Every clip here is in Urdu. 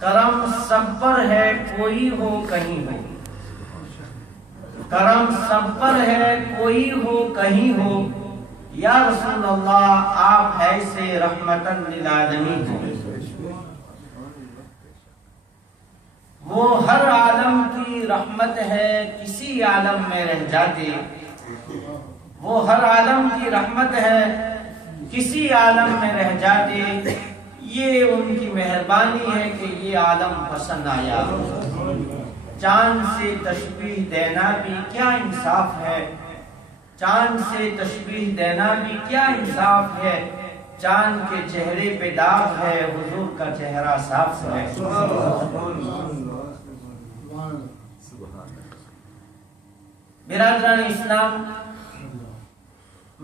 کرم سب پر ہے کوئی ہو کہیں ہو، کرم سب پر ہے کوئی ہو کہیں ہو، یا رسول اللہ آپ ایسے رحمتاً للعالمین ہو۔ وہ ہر عالم کی رحمت ہے کسی عالم میں رہ جاتے، وہ ہر عالم کی رحمت ہے کسی عالم میں رہ جاتے، یہ ان کی مہربانی ہے کہ یہ عالم پسند آیا۔ چاند سے تشبیہ دینا بھی کیا انصاف ہے، چاند سے تشبیہ دینا بھی کیا انصاف ہے، چاند کے چہرے پہ داغ ہے حضور کا چہرہ صاف ہے۔ برادران اسلام،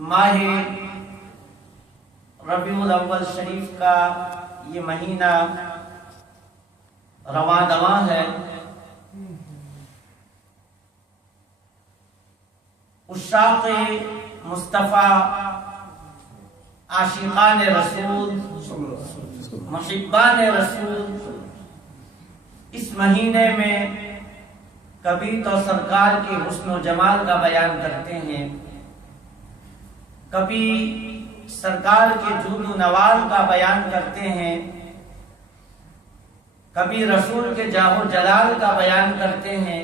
ماہ ربیع الاول شریف کا یہ مہینہ رواں دواں ہے۔ عشاق مصطفیٰ، عاشقان رسول، محبان رسول اس مہینے میں کبھی تو سرکار کے حسن و جمال کا بیان کرتے ہیں، کبھی سرکار کے جود و نوال کا بیان کرتے ہیں، کبھی رسول کے جاہ و جلال کا بیان کرتے ہیں،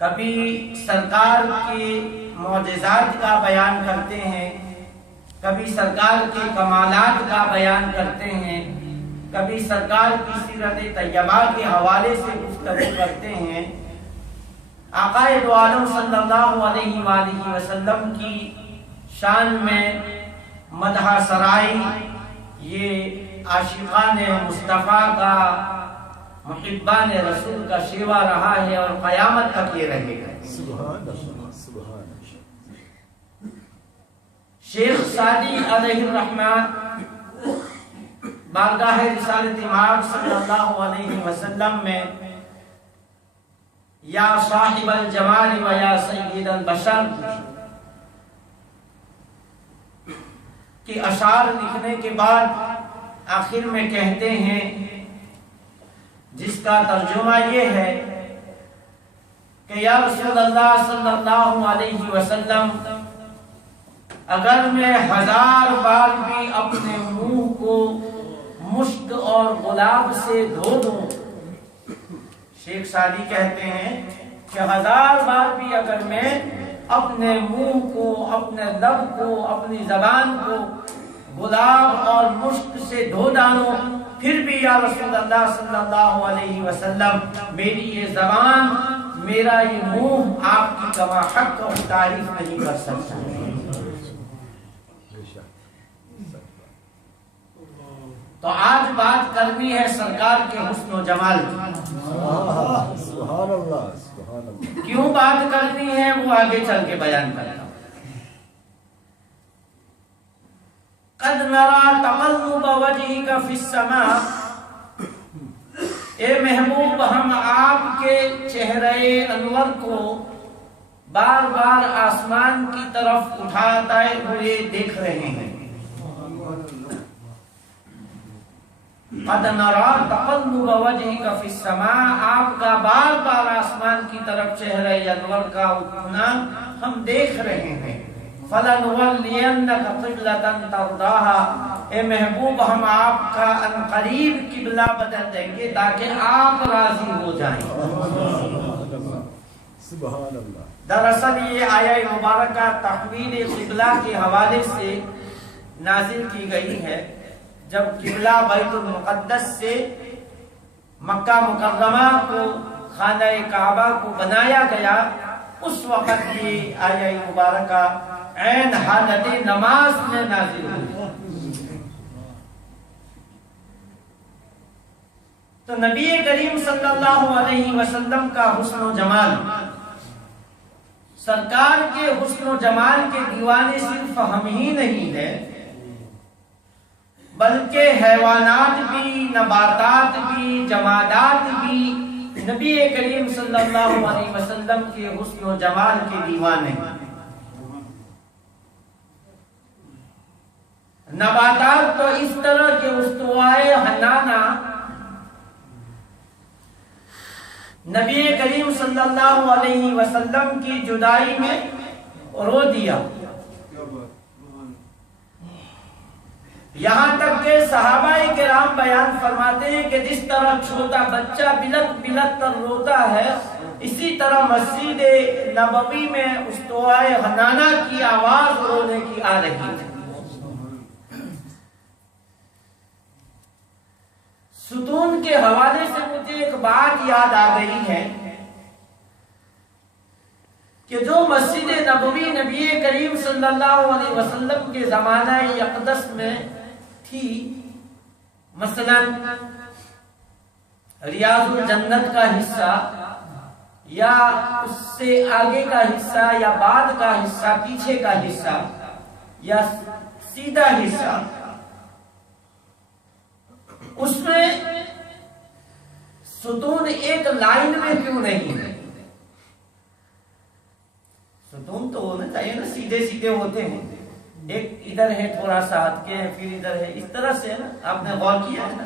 کبھی سرکار کے معجزات کا بیان کرتے ہیں، کبھی سرکار کے کمالات کا بیان کرتے ہیں، کبھی سرکار کی سیرت طیبہ کے حوالے سے گفتگو کرتے ہیں۔ آقا دو عالم صلی اللہ علیہ وآلہ وسلم کی شان میں مدح سرائی یہ عاشقان مصطفیٰ کا، محبان رسول کا شیوا رہا ہے اور قیامت تک یہ رہے گا۔ سبحان اللہ، سبحان اللہ۔ شیخ سعدی علیہ الرحمہ بارگاہ رسالت مآب صلی اللہ علیہ وسلم میں یا صاحب الجمال و یا سید البشر کی اشعار لکھنے کے بعد آخر میں کہتے ہیں، جس کا ترجمہ یہ ہے کہ یا رسول اللہ صلی اللہ علیہ وسلم، اگر میں 1000 بار بھی اپنے منہ کو مشک اور گلاب سے دھو دوں، شیخ سعدی کہتے ہیں کہ 1000 بار بھی اگر میں اپنے منہ کو، اپنے لب کو، اپنی زبان کو گلاب اور مشک سے دھو ڈالوں، پھر بھی یا رسول اللہ صلی اللہ علیہ وسلم میری یہ زبان، میرا یہ منہ آپ کی کما حق اور تعریف نہیں کر سکتا۔ تو آج بات کرنی ہے سرکار کے حسن و جمال کی۔ سبحان اللہ، سبحان اللہ۔ کیوں بات کرنی ہے وہ آگے چل کے بیان کرنا۔ قد نرى تقلب وجهك في السماء، اے محبوب ہم آپ کے چہرے انور کو بار بار آسمان کی طرف اٹھاتے ہوئے دیکھ رہے ہیں۔ قد نرى تقلب وجهك في السماء، آپ کا بار بار آسمان کی طرف چہرے انور کا اٹھنا ہم دیکھ رہے ہیں۔ فَلَنُوَلِّيَنَّكَ قِبْلَةً تَرْضَاهَا، اے محبوب ہم آپ کا عنقریب قبلہ بدل دیں گے تاکہ آپ راضی ہو جائیں۔ سبحان اللہ۔ دراصل یہ آیہ مبارکہ تحویل قبلہ کے حوالے سے نازل کی گئی ہے۔ جب قبلہ بیت المقدس سے مکہ مکرمہ کو، خانہ کعبہ کو بنایا گیا، اس وقت یہ آیہ مبارکہ عین حالت نماز میں نازل ہوئی۔ تو نبی کریم صلی اللہ علیہ وسلم کا حسن و جمال، سرکار کے حسن و جمال کے دیوانے صرف ہم ہی نہیں ہیں، بلکہ حیوانات بھی، نباتات بھی، جمادات بھی نبی کریم صلی اللہ علیہ وسلم کے حسن و جمال کے دیوانے ہیں۔ نباتات تو اس طرح کے استوائے حنانہ نبی کریم صلی اللہ علیہ وسلم کی جدائی میں رو دیا، یہاں تک کہ صحابہ کرام بیان فرماتے ہیں کہ جس طرح چھوٹا بچہ بلک بلک کر روتا ہے، اسی طرح مسجد نبوی میں استوائے غنانہ کی آواز رونے کی آ رہی تھی۔ ستون کے حوالے سے مجھے ایک بات یاد آ گئی ہے کہ جو مسجد نبوی نبی کریم صلی اللہ علیہ وسلم کے زمانہ اقدس میں تھی، مثلا ریاض الجنت کا حصہ یا اس سے آگے کا حصہ یا بعد کا حصہ، پیچھے کا حصہ یا سیدھا حصہ، اس میں ستون ایک لائن میں کیوں نہیں ہے؟ ستون تو ہونا چاہیے نا، سیدھے سیدھے ہوتے ہیں، ایک ادھر ہے تھوڑا سا ہٹ کے، پھر ادھر ہے، اس طرح سے ہے نا، آپ نے غور کیا ہے نا؟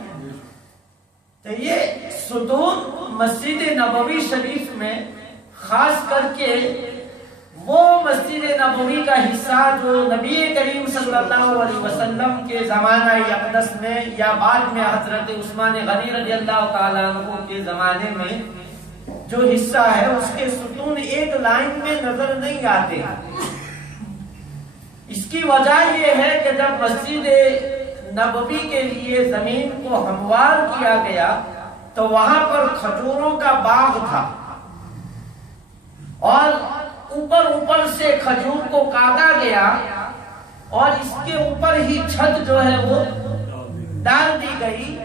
تو یہ ستون مسجد نبوی شریف میں خاص کر کے وہ مسجد نبوی کا حصہ جو نبی کریم صلی اللہ علیہ وسلم کے زمانہ اقدس میں یا بعد میں حضرت عثمان غنی رضی اللہ تعالیٰ عنہ کے زمانے میں جو حصہ ہے، اس کے ستون ایک لائن میں نظر نہیں آتے۔ اس کی وجہ یہ ہے کہ جب مسجد نبوی کے لیے زمین کو ہموار کیا گیا تو وہاں پر کھجوروں کا باغ تھا، اور اوپر سے کھجور کو کاٹا گیا اور اس کے اوپر ہی چھت جو ہے وہ ڈال دی گئی،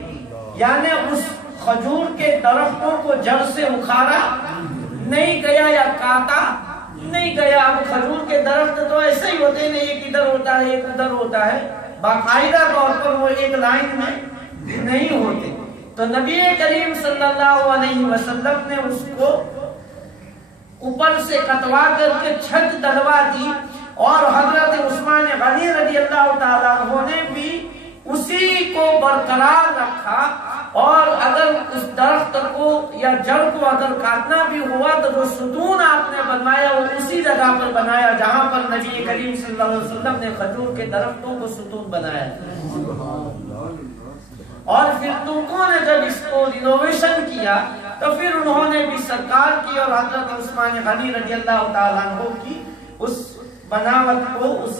یعنی اس کھجور کے درختوں کو جڑ سے اکھاڑا نہیں گیا یا کاٹا نہیں گیا۔ اب کھجور کے درخت تو ایسے ہی ہوتے ہیں، ایک ادھر ہوتا ہے ایک ادھر ہوتا ہے، باقاعدہ طور پر وہ ایک لائن میں نہیں ہوتے۔ تو نبی کریم صلی اللہ علیہ وسلم نے اس کو اوپر سے کٹوا کر کے چھت ڈلوا دی، اور حضرت عثمان غنی رضی اللہ تعالیٰ عنہ نے بھی اسی کو برقرار رکھا، اور اگر اس درخت کو یا جڑ کو اگر کاٹنا بھی ہوا تو جو ستون آپ نے بنوایا وہ اسی جگہ پر بنایا جہاں پر نبی کریم صلی اللہ علیہ وسلم نے کھجور کے درختوں کو ستون بنایا۔ اور پھر ترکوں نے جب اس کو رینوویشن کیا تو پھر انہوں نے بھی سرکار کی اور حضرت عثمان غنی رضی اللہ تعالیٰ عنہ کی اس بناوٹ کو اس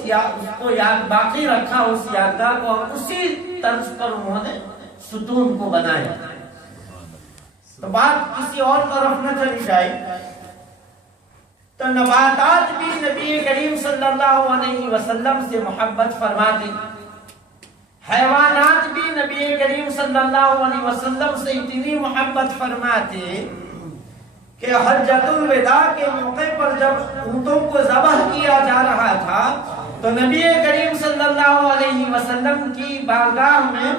کو یاد باقی رکھا، اس یادگار کو، اور اسی طرز پر انہوں نے ستون کو بنایا۔ تو بات کسی اور طرف نہ چلی جائے تو نباتات بھی نبی کریم صلی اللہ علیہ وسلم سے محبت فرماتے، حیوانات بھی نبی کریم صلی اللہ علیہ وسلم سے اتنی محبت فرماتے کہ حجۃ الوداع کے موقع پر جب اونٹوں کو ذبح کیا جا رہا تھا تو نبی کریم صلی اللہ علیہ وسلم کی بارگاہ میں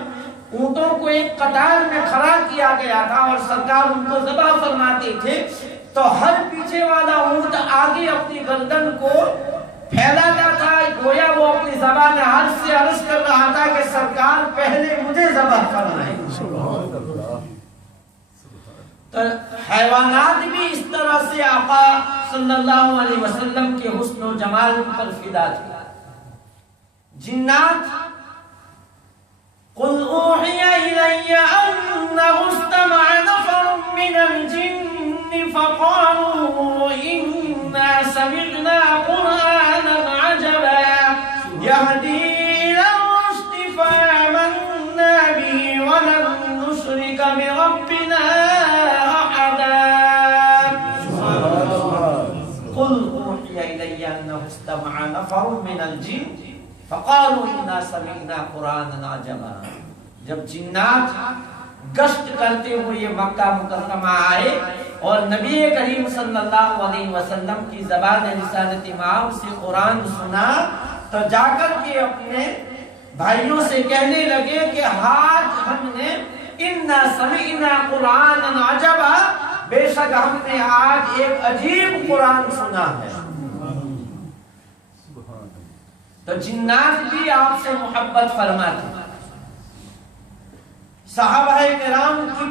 اونٹوں کو ایک قطار میں کھڑا کیا گیا تھا اور سرکار ان کو ذبح فرماتے تھے، تو ہر پیچھے والا اونٹ آگے اپنی گردن کو پھیلاتا تھا، گویا وہ اپنی زبان حال سے عرض کر رہا تھا کہ سرکار پہلے مجھے ذبح کرنا ہے۔ تو حیوانات بھی اس طرح سے آقا صلی اللہ علیہ وسلم کے حسن و جمال پر فدا تھے۔ جنات قل اوحی الی انہ استمع نفر من الجن فقالوا انا سمعنا قرآنا عجبا یہدی الى الرشد فآمنا به ولن نشرک بربنا احدا۔ قل اوحی الی انہ استمع نفر من الجن فقالوا انا سمعنا قرآنا عجبا۔ جب جنات گشت کرتے ہوئے مکہ مکرمہ آئے اور نبی کریم صلی اللہ علیہ وسلم کی زبان رسالت مآب سے قرآن سنا تو جا کر کے اپنے بھائیوں سے کہنے لگے کہ آج ہم نے انا سمعنا قرآنا عجبا، بے شک ہم نے آج ایک عجیب قرآن سنا ہے۔ تو جنات بھی آپ سے محبت فرماتے، صحابہ کرام کی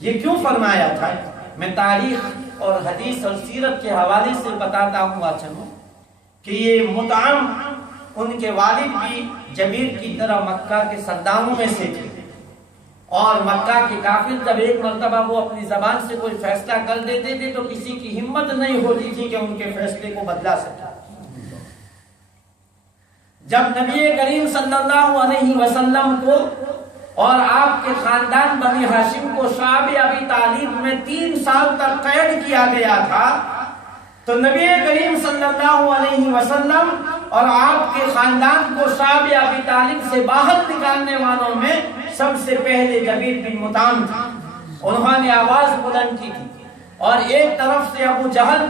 یہ کیوں فرمایا تھا؟ میں تاریخ اور حدیث اور سیرت کے حوالے سے بتاتا ہوں چلو کہ یہ مطعم ان کے والد بھی جبیر کی طرح مکہ کے سرداروں میں سے تھے، اور مکہ کے کافر جب ایک مرتبہ وہ اپنی زبان سے کوئی فیصلہ کر دیتے تھے تو کسی کی ہمت نہیں ہوتی تھی کہ ان کے فیصلے کو بدلا سکے۔ جب نبی کریم صلی اللہ علیہ وسلم کو اور آپ کے خاندان بنی ہاشم کو شعب ابی طالب میں 3 سال تک قید کیا گیا تھا، تو نبی کریم صلی اللہ علیہ وسلم اور آپ کے خاندان کو شعب ابی طالب سے باہر نکالنے والوں میں سب سے پہلے جبیر بن مطعم تھا۔ انہوں نے آواز بلند کی تھی اور ایک طرف سے ابو جہل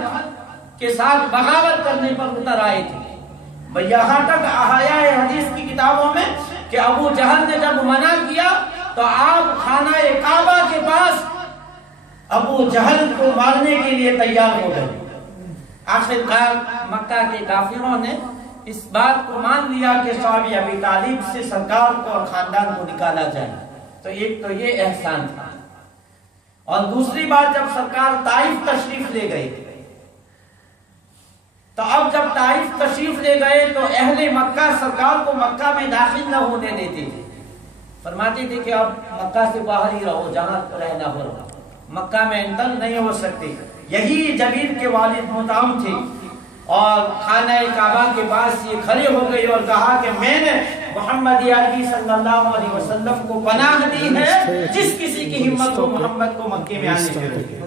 کے ساتھ بغاوت کرنے پر اتر آئے تھے۔ یہاں تک احیاء حدیث کی کتابوں میں کہ ابو جہل نے جب منع کیا تو آپ خانہ کعبہ کے پاس ابو جہل کو مارنے کے لیے تیار ہو گئے۔ آخرکار مکہ کے کافروں نے اس بات کو مان لیا کہ شعب ابی طالب سے سرکار کو اور خاندان کو نکالا جائے۔ تو ایک تو یہ احسان تھا، اور دوسری بات جب سرکار طائف تشریف لے گئے تو اب جب طائف تشریف لے گئے تو اہل مکہ سرکار کو مکہ میں داخل نہ ہونے دیتے تھے، فرماتے تھے کہ اب مکہ سے باہر ہی رہو، جہاں رہنا ہو رہا، مکہ میں انٹر نہیں ہو سکتے۔ یہی جبیر کے والد مطعم تھے، اور خانہ کعبہ کے پاس یہ کھڑے ہو گئے اور کہا کہ میں نے محمد عربی صلی اللہ علیہ وسلم کو پناہ دی ہے، جس کسی کی ہمت ہو محمد کو مکے میں آنے کے لیے۔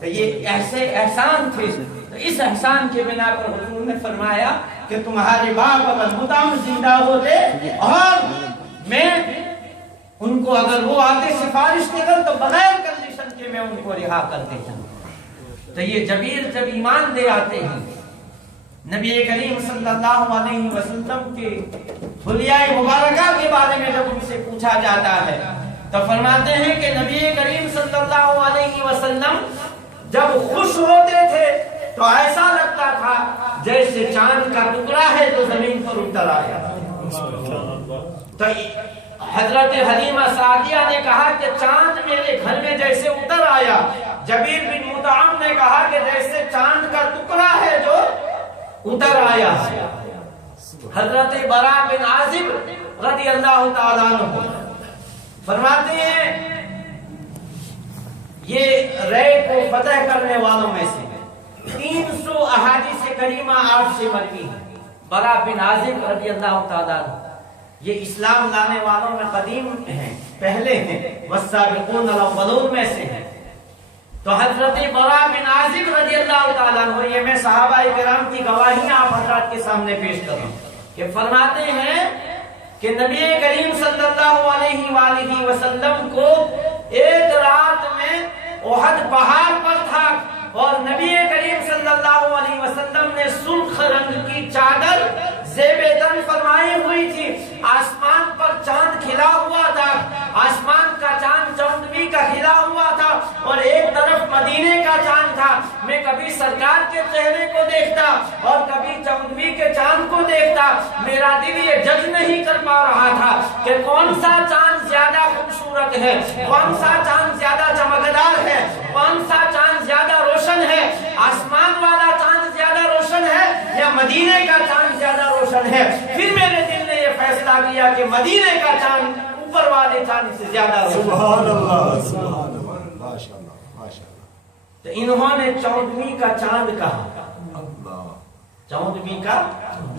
تو یہ ایسے احسان تھے، تو اس احسان کے بنا پر حضور نے فرمایا کہ تمہارے باپ اگر مطعم زندہ ہوتے اور میں ان کو اگر وہ آتے سفارش لے کر تو بغیر کنڈیشن کے میں ان کو رہا کر دیتا۔ تو یہ جبیر جب ایمان دے آتے ہیں نبی کریم صلی اللہ علیہ وسلم کے حلیہ مبارکہ کے بارے میں جب ان سے پوچھا جاتا ہے تو فرماتے ہیں کہ نبی کریم صلی اللہ علیہ وسلم جب خوش ہوتے تھے تو ایسا لگتا تھا جیسے چاند کا ٹکڑا ہے جو زمین پر اتر آیا۔ تو حضرت حلیمہ سعدیہ نے کہا کہ چاند میرے گھر میں جیسے اتر آیا، جبیر بن مطعم نے کہا کہ جیسے چاند کا ٹکڑا ہے جو اتر آیا۔ حضرت برا بن عازب رضی اللہ تعالیٰ عنہ فرماتے ہیں یہ رے کو فتح کرنے والوں میں سے 300 احادیث کریمہ آپ سے مروی ہیں۔ برا بن عازب رضی اللہ تعالیٰ عنہ یہ اسلام لانے والوں میں قدیم ہیں، پہلے ہیں، والسابقون الاولون میں سے ہیں۔ تو حضرت برا بن عازب رضی اللہ تعالیٰ عنہ، یہ میں صحابہ کرام کی گواہیاں آپ حضرات کے سامنے پیش کر رہا ہوں، کہ فرماتے ہیں کہ نبی کریم صلی اللہ علیہ وآلہ وسلم کو ایک رات میں احد پہاڑ پر تھا، اور نبی کریم صلی اللہ علیہ وسلم نے سرخ رنگ کی چادر زیب تن فرمائی ہوئی تھی، آسمان پر چاند کھلا ہوا تھا، آسمان کا چاند چودھویں کا کھلا ہوا تھا، اور ایک طرف مدینے کا چاند تھا۔ میں کبھی سرکار کے چہرے کو دیکھتا اور کبھی چودھویں کے چاند کو دیکھتا، میرا دل یہ جج نہیں کر پا رہا تھا کہ کون سا چاند زیادہ خوبصورت ہے، کون سا چاند زیادہ چمکدار ہے، کون سا چاند زیادہ روشن ہے، آسمان والا چاند زیادہ روشن ہے یا مدینے کا چاند زیادہ روشن ہے۔ پھر میرے دل نے یہ فیصلہ کیا کہ مدینے کا چاند اوپر والے چاند سے زیادہ روشن ہے۔ سبحان اللہ، سبحان اللہ، ماشاءاللہ، ماشاءاللہ۔ تو انہوں نے چودھویں کا چاند کہا، چودھویں کا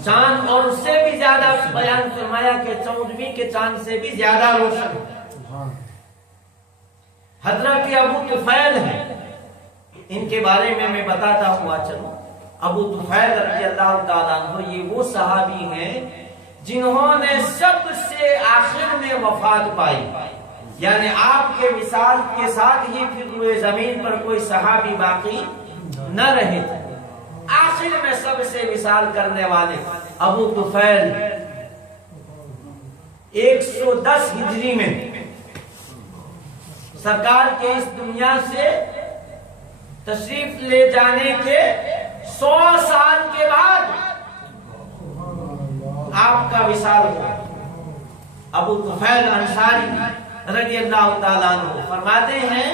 چاند، اور اس سے بھی زیادہ بیان فرمایا کہ چودھویں کے چاند سے بھی زیادہ روشن ہے۔ حضرت ابو طفیل ہیں، ان کے بارے میں بتاتا ہوا چلو۔ ابو طفیل رضی اللہ تعالیٰ عنہ یہ وہ صحابی ہیں جنہوں نے سب سے آخر میں وفات پائی، یعنی آپ کے وصال کے ساتھ ہی پھر ہوئے زمین پر کوئی صحابی باقی نہ رہے تھے، آخر میں سب سے وصال کرنے والے ابو طفیل 110 ہجری میں سرکار کے اس دنیا سے تشریف لے جانے کے 100 سال کے بعد آپ کا وصال ہوا۔ ابو طفیل انصاری رضی اللہ تعالیٰ عنہ فرماتے ہیں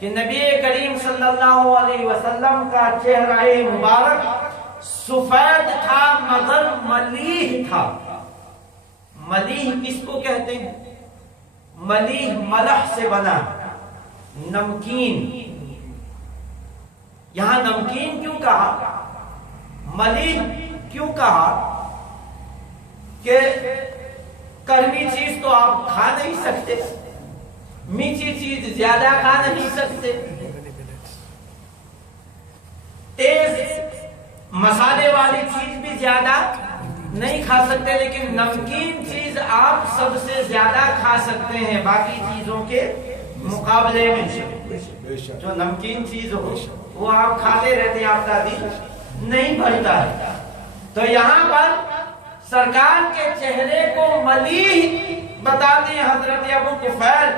کہ نبی کریم صلی اللہ علیہ وسلم کا چہرہ مبارک سفید تھا مگر ملیح تھا۔ ملیح کس کو کہتے ہیں؟ ملیح ملح سے بنا، نمکین۔ یہاں نمکین کیوں کہا، ملیح کیوں کہا؟ کہ کڑوی چیز تو آپ کھا نہیں سکتے، میٹھی چیز زیادہ کھا نہیں سکتے، تیز مسالے والی چیز بھی زیادہ نہیں کھا سکتے، لیکن نمکین چیز آپ سب سے زیادہ کھا سکتے ہیں باقی چیزوں کے مقابلے میں۔ جو نمکین چیز ہو وہ آپ کھاتے رہتے ہیں، آپ کا دل نہیں بھرتا ہے۔ تو یہاں پر سرکار کے چہرے کو ملیح بتاتے ہیں حضرت ابو طفیل،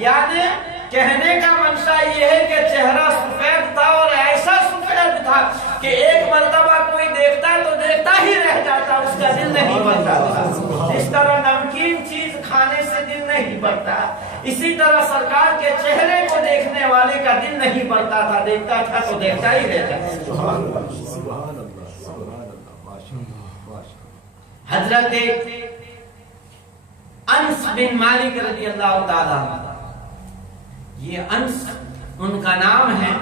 یعنی کہنے کا منشا یہ ہے کہ چہرہ سفید تھا، اور ایسا سفید تھا کہ ایک مرتبہ کوئی دیکھتا تو دیکھتا ہی رہ جاتا، اس کا دل نہیں بھرتا تھا۔ اس طرح نمکین چیز کھانے سے دل نہیں بھرتا، اسی طرح سرکار کے چہرے کو دیکھنے والے کا دل نہیں بھرتا تھا، دیکھتا تھا تو دیکھتا ہی رہ جاتا۔ حضرت انس بن مالک رضی اللہ تعالیٰ عنہ، یہ انس ان کا نام ہے،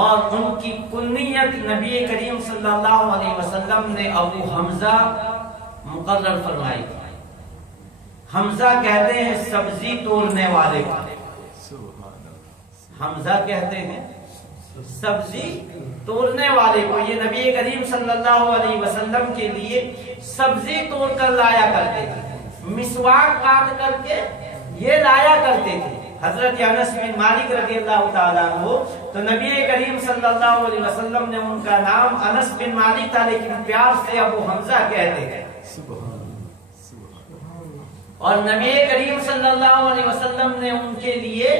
اور ان کی کنیت نبی کریم صلی اللہ علیہ وسلم نے ابو حمزہ مقرر فرمائی۔ حمزہ کہتے ہیں سبزی توڑنے والے کو، حمزہ کہتے ہیں سبزی توڑنے والے کو۔ یہ نبی کریم صلی اللہ علیہ وسلم کے لیے سبزی توڑ کر لایا کرتے تھے، مسواک کاٹ کر کے یہ لایا کرتے تھے۔ حضرت انس بن مالک رضی اللہ تعالیٰ عنہ، تو نبی کریم صلی اللہ علیہ وسلم نے ان کا نام انس بن مالک تھا، لیکن پیار سے ابو حمزہ کہتے ہیں۔ اور نبی کریم صلی اللہ علیہ وسلم نے ان کے لیے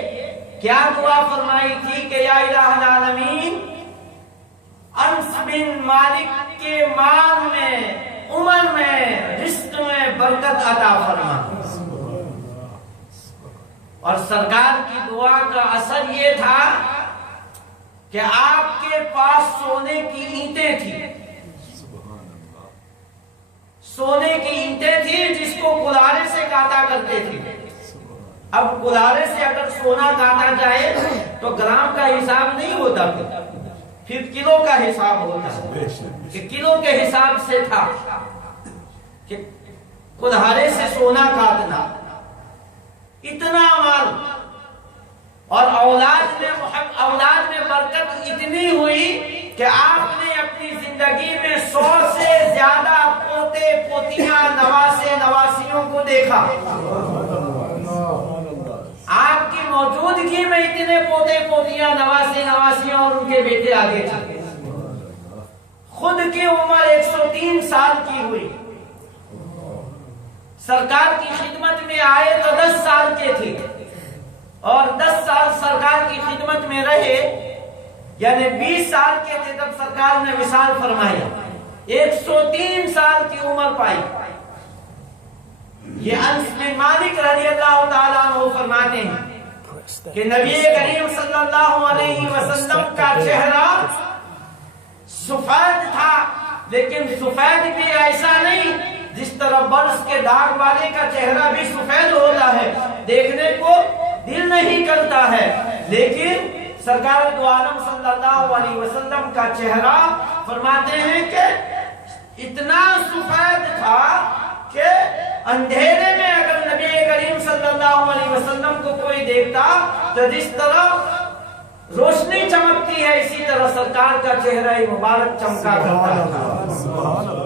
کیا دعا فرمائی تھی کہ یا الہ العالمین، انس بن مالک کے مال میں، عمر میں، رزق میں برکت عطا فرما۔ اور سرکار کی دعا کا اثر یہ تھا کہ آپ کے پاس سونے کی اینٹیں تھیں، سونے کی اینٹیں تھیں جس کو کلہاڑے سے کاٹا کرتے تھے۔ اب کلہاڑے سے اگر سونا کاٹا جائے تو گرام کا حساب نہیں ہوتا، پھر کلو کا حساب ہوتا، کہ کلو کے حساب سے تھا کہ کلہاڑے سے سونا کاٹنا، اتنا مال۔ اور اولاد میں برکت اتنی ہوئی کہ آپ نے اپنی زندگی میں 100 سے زیادہ پوتے پوتیاں، نواسے نواسیوں کو دیکھا۔ آپ کی موجودگی میں اتنے پوتے پوتیاں، نواسے نواسیاں اور ان کے بیٹے آگے تھے۔ خود کی عمر 103 سال کی ہوئی، سرکار کی خدمت میں آئے تو 10 سال کے تھے، اور 10 سال سرکار کی خدمت میں رہے، یعنی 20 سال کے تھے تب سرکار نے وصال فرمایا، 103 سال کی عمر پائی۔ یہ انس بن مالک رضی اللہ تعالیٰ عنہ فرماتے ہیں کہ نبی کریم صلی اللہ علیہ وسلم کا چہرہ سفید تھا، لیکن سفید بھی ایسا نہیں جس طرح برس کے داغ والے کا چہرہ بھی سفید ہوتا ہے، دیکھنے کو دل نہیں کرتا ہے، لیکن سرکار دو عالم صلی اللہ علیہ وسلم کا چہرہ فرماتے ہیں کہ اتنا سفید تھا کہ اندھیرے میں اگر نبی کریم صلی اللہ علیہ وسلم کو کوئی دیکھتا تو جس طرح روشنی چمکتی ہے اسی طرح سرکار کا چہرہ مبارک چمکا کرتا تھا۔